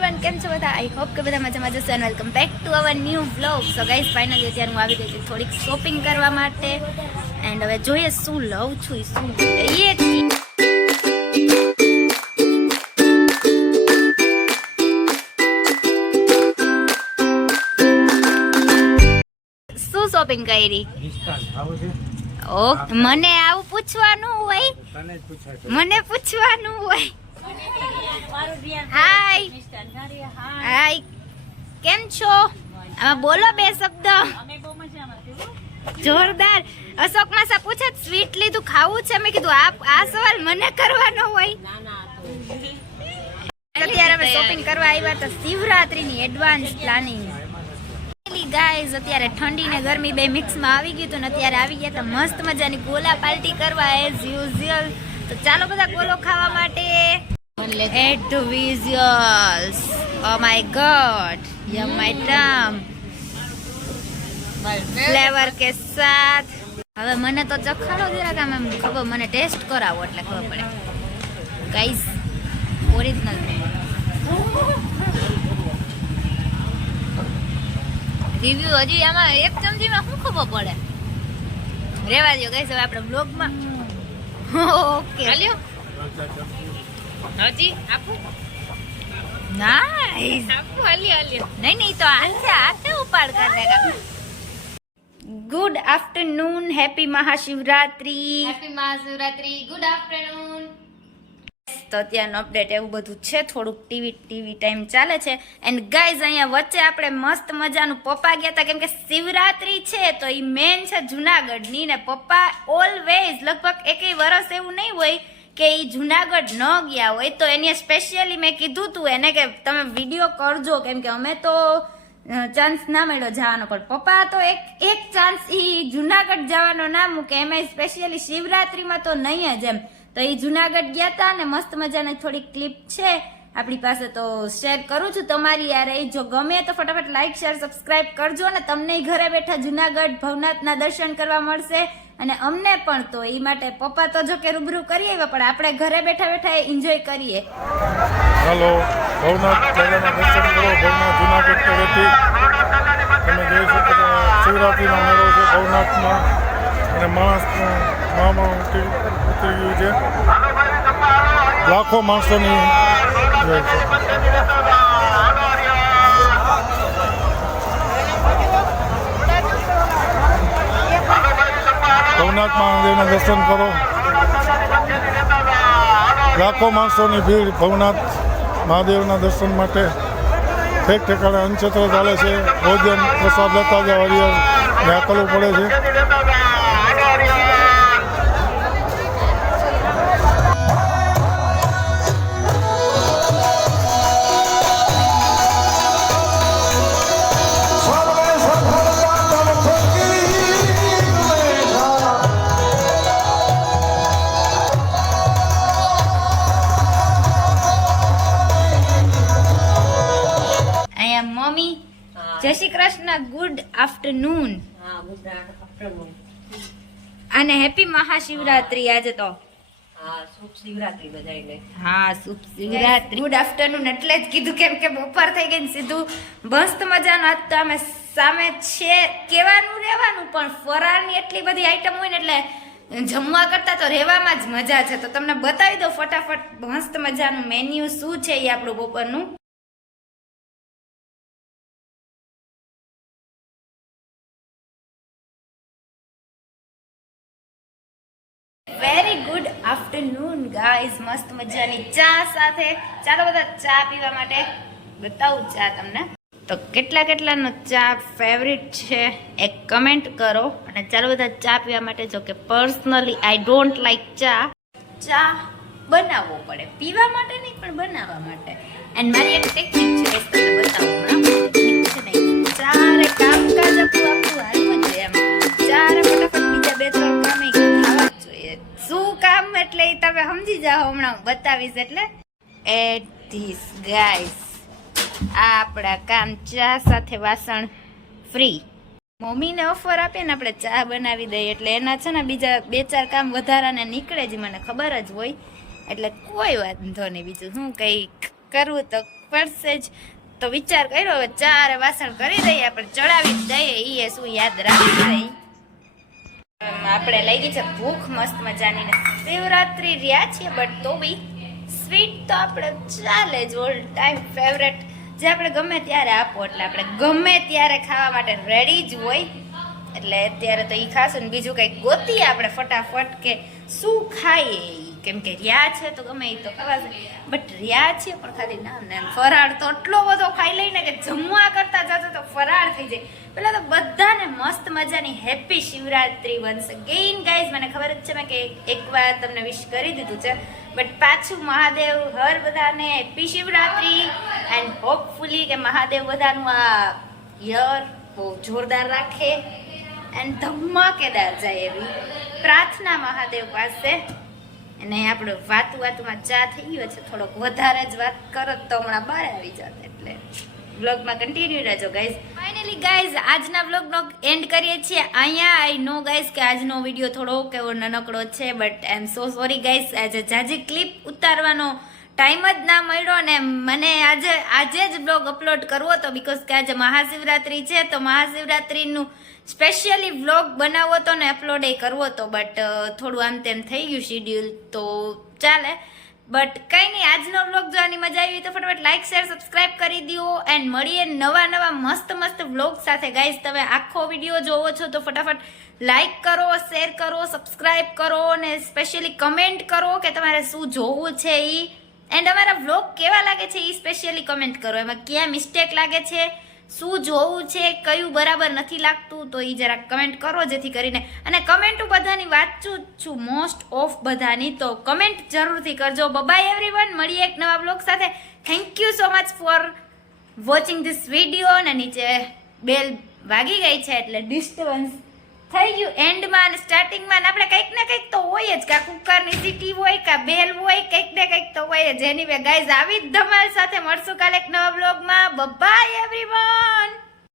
Everyone, કેમ છો બધા? આઈ હોપ કે બધા મજામાં જશે and welcome back to our new vlog. So guys, finally અત્યારે હું આવી ગઈ છું થોડીક શોપિંગ કરવા માટે એન્ડ હવે જોઈએ શું લઉં છું, શું લઈએ છીએ. શું શોપિંગ કરી? ઓ મને આવું પૂછવાનું હોય, મને પૂછવાનું હોય. હાય, કેમ છો? બોલો બે શબ્દ. જોરદાર. અશોક માસા પૂછે સ્વીટ લીધું, ખાવું છે? મેં કીધું આ સવાલ મને કરવાનો હોય. અત્યારે અમે શોપિંગ કરવા આવ્યા તો શિવરાત્રીની એડવાન્સ પ્લાનિંગ. ગાઈઝ, અત્યારે ઠંડી ને ગરમી બે મિક્સમાં આવી ગયું હતું ને અત્યારે આવી ગયા તો મસ્ત મજાની ગોલા પાર્ટી કરવા એઝ યુઝ્યુઅલ. તો ચાલો બધા ગોલો ખાવા માટે. At visuals. Oh my god, yum my tum flavour કે સાથ. હવે મને તો ચખાડો જરાક, આમ ખબર, મને ટેસ્ટ કરાવો એટલે ખબર પડે. ગાઈઝ, ઓરિજિનલ રિવ્યુ હજી આમાં એક ચમચીમાં શું ખબર પડે? રેવા દો ગાઈસ, હવે આપણે બ્લોગમાં. ઓકે, હાલ્યો હજી આપું? નાઈસ, આપું. હાલ્યો નહીં તો હાથે ઉપાડ કર દેગા. Good afternoon, happy Mahashivratri. Happy Mahashivratri, good afternoon. તો અત્યારનો અપડેટ એવું બધું છે, થોડુંક ટીવી ટાઈમ ચાલે છે. એન્ડ ગાઈઝ, અહીંયા વચ્ચે આપણે મસ્ત મજાનું પપ્પા ગયા હતા, કેમ કે શિવરાત્રી છે તો એ મેન છે જુનાગઢની. ને પપ્પા ઓલવેઝ લગભગ એકેય વર્ષ એવું નહીં હોય કે એ જુનાગઢ ન ગયા હોય. તો એને સ્પેશિયલી મેં કીધું તું એને કે તમે વિડીયો કરજો, કેમ કે અમે તો ચાન્સ ના મળ્યો જવાનો, પણ પપ્પા તો એક ચાન્સ એ જુનાગઢ જવાનો ના મૂકે, એમાં સ્પેશિયલી શિવરાત્રીમાં તો નહીં જ એમ. તો એ જુનાગઢ ગયા હતા ને મસ્ત મજાની થોડી ક્લિપ છે આપણી પાસે, તો શેર કરું છું તમારી યાર. એ જો ગમે તો ફટાફટ લાઈક શેર સબસ્ક્રાઇબ કરજો ને તમને ઘરે બેઠા જુનાગઢ ભવનાથના દર્શન કરવા મળશે અને અમને પણ. તો એ માટે પપ્પા તો જો કે રૂબરૂ કરીએ પણ આપણે ઘરે બેઠા બેઠા એન્જોય કરીએ. હાલો, ભવનાથ દાદાના દર્શન કરો. ભવનાથ જુનાગઢ તરફથી તમે જોઈ શકો છો શિવરાત્રીનો મેળો છે ભવનાથમાં અને મામાં ઉતરી ગયું છે. લાખો માણસોની ભવનાથ મહાદેવના દર્શન કરો. લાખો માણસોની ભીડ ભવનાથ મહાદેવના દર્શન માટે. ઠેક ઠેકાણે અન્નક્ષેત્ર ચાલે છે, ભોજન પ્રસાદ લેતા જ હરિયર ત્યાં કરવું પડે છે. મમ્મી, જય શ્રી કૃષ્ણ, ગુડ આફ્ટરનૂન અને હેપી મહાશિવરાત્રી. આજે તો શુભ શિવરાત્રી બધાને. હા, શુભ શિવરાત્રી. ગુડ આફ્ટરનૂન એટલે જ કીધું, કેમ કે બપોર થઈ ગઈ ને સીધું મસ્ત મજાનું. આજ તો અમે સામે છે કેવાનું રહેવાનું, પણ ફરાળની એટલી બધી આઈટમ હોય ને એટલે જમવા કરતા તો રહેવામાં જ મજા છે. તો તમને બતાવી દો ફટાફટ મસ્ત મજાનું મેન્યુ શું છે એ આપણું બપોરનું. વેરી ગુડ આફ્ટરનૂન ગાઈઝ, મસ્ત મજાની ચા સાથે. ચાલો બધા ચા પીવા માટે બતાવું ચા તમને. તો કેટલાનો ચા ફેવરિટ છે એક કમેન્ટ કરો. અને ચાલો બધા ચા પીવા માટે. જો કે પર્સનલી આઈ ડોન્ટ લાઈક ચા. ચા બનાવવો પડે, પીવા માટે નહીં પણ બનાવવા માટે. એન્ડ મારી એક ટેકનિક છે, એ તમને બતાવું હમણાં. ચારે કામકાજ આપવું હાલવું જોઈએ એમ. ચારે ફટાફટ બીજા બે ત્રણ કામ ખાવા જોઈએ. શું કામ એટલે એ તમે સમજી જાઓ, હમણાં હું બતાવીશ. એટલે એટ ધીસ ગાઈસ, આ આપણા કામ ચા સાથે વાસણ ફ્રી. મમ્મીને ઓફર આપીએ ને આપણે ચા બનાવી દઈએ એટલે એના છે ને બીજા બે ચાર કામ વધારાને નીકળે જ, મને ખબર જ હોય. એટલે કોઈ વાંધો નહીં. બીજું શું કંઈક કરવું તો પડશે જ. તો વિચાર કર્યો હવે 4 વાસણ કરી દઈએ, આપણે ચડાવી જ દઈએ. એ શું યાદ રાખી આપણે લઈ ગઈ છે ભૂખ મસ્ત મજાની ને શિવરાત્રી રહ્યા છીએ, બટ તો બી સ્વીટ તો આપણે ચાલે જ, ઓલ ટાઈમ ફેવરેટ, જે આપણે ગમે ત્યારે આપો એટલે આપણે ગમે ત્યારે ખાવા માટે રેડી જ હોય. એટલે અત્યારે તો એ ખાશું ને બીજું કંઈક ગોતીએ આપણે ફટાફટ કે શું ખાઈએ, કેમ કે રહ્યા છે તો ગમે એ તો ખવાશે, બટ રહ્યા છે પણ ખાલી નામ ને ફરાળ તો એટલો બધો ખાઈ લઈને કે જમવા કરતા જતા તો ફરાળ થઈ જાય. પેલા તો બધાને મસ્ત મજાની happy Shivratri once again guys. મને ખબર જ છે મેં કે એકવાર તમને વિશ કરી દીધું છે, બટ પાછું મહાદેવ હર બધાને હેપી શિવરાત્રી એન્ડ હોપફુલી કે મહાદેવ બધાનું આ યર બહુ જોરદાર રાખે એન્ડ ધમાકેદાર જાય એવી પ્રાર્થના મહાદેવ પાસે. અને આપણે વાતુમાં ચા થઈ ગયો છે, થોડોક વધારે જ વાત કરો તો હમણાં બહાર આવી જાત, એટલે વ્લોગમાં કન્ટિન્યુ રહેજો ગાઈઝ. ફાઇનલી ગાઈઝ આજના વ્લોગનો એન્ડ કરીએ છીએ અહીંયા. આઈ નો ગાઈઝ કે આજનો વિડીયો થોડો કેવો નાનકડો છે, but I am so sorry guys. આજે જાજી ક્લિપ ઉતારવાનો ટાઈમ જ ના મળ્યો ને મને આજે જ બ્લોગ અપલોડ કરવો હતો, બીકોઝ કે આજે મહાશિવરાત્રી છે, તો મહાશિવરાત્રીનું સ્પેશિયલી વ્લોગ બનાવવો હતો ને અપલોડ એ કરવો હતો, બટ થોડું આમ તેમ થઈ ગયું શિડ્યુલ, તો ચાલે. બટ કંઈ નહીં, આજનો વ્લોગ જોવાની મજા આવી તો ફટાફટ લાઈક શેર સબસ્ક્રાઇબ કરી દો એન્ડ મળીએ નવા મસ્ત વ્લોગ સાથે ગાઈઝ. તમે આખો વિડીયો જોવો છો તો ફટાફટ લાઈક કરો, શેર કરો, સબસ્ક્રાઇબ કરો અને સ્પેશિયલી કમેન્ટ કરો કે તમારે શું જોવું છે એ, એન્ડ અમારા વ્લોગ કેવા લાગે છે એ સ્પેશિયલી કમેન્ટ કરો. એમાં ક્યાં મિસ્ટેક લાગે છે, શું જોવું છે, કયું બરાબર નથી લાગતું, તો એ જરાક કમેન્ટ કરો જેથી કરીને. અને કમેન્ટ બધાની વાંચું છું મોસ્ટ ઓફ બધાની, તો કમેન્ટ જરૂરથી કરજો. બાય એવરીવન, મળીએ એક નવા બ્લોગ સાથે. Thank you so much for watching this video. અને નીચે બેલ વાગી ગઈ છે એટલે ડિસ્ટર્બન્સ થઈ ગયું એન્ડમાં અને સ્ટાર્ટિંગમાં. આપણે કંઈક ને કંઈક તો હોય જ, કાં કુકરની સીટી હોય કાં બેલ હોય, કંઈક ને કંઈક તો હોય જ. એનીવે ગાઈઝ આવી જ ધમાલ સાથે મળશું કાલે એક નવા બ્લોગમાં. By everyone.